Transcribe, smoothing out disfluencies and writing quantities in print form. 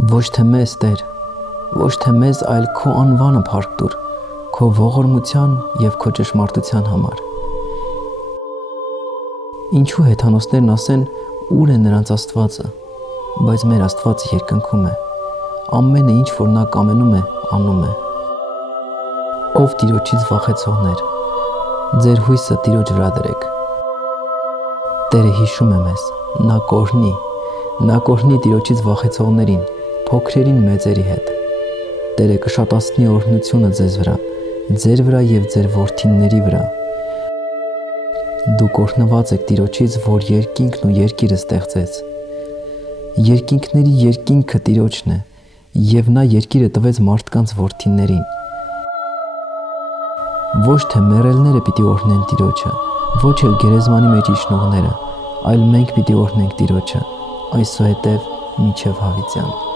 Ոչ թե մեզ, Տեր, ոչ թե մեզ, այլ քո անվանը փառք տուր, քո ողորմության և քո ճշմարտության համար։ Ինչու հեթանոսներն ասեն, ուր է նրանց Աստվածը, բայց մեր Աստվածը երկնքում է, ամենը ինչ որ նա կամենում է, անում է։ Ով Տիրոջից վախեցողներ, ձեր հույսը Տիրոջ վրա դրեք։ Տերը հիշում է մեզ, նա կօրհնի Տիրոջից վախեցողներին, փոքրերին մեծերի հետ։ Տերը կշատացնի օրհնությունը ձեզ վրա, ձեր վրա և ձեր որդիների վրա։ Դուք օրհնված եք Տիրոջից, որ երկինքն ու երկիրը ստեղծեց։ Երկինքների երկինքը Տիրոջն է, և նա երկիրը տվեց մարդկանց որդիներին։ Ոչ թե մեռելները պիտի օրհնեն Տիրոջը, ոչ էլ գերեզմանի մեջ իջնողները, այլ մենք պիտի օրհնենք Տիրոջը այսուհետև մինչև հավիտյան։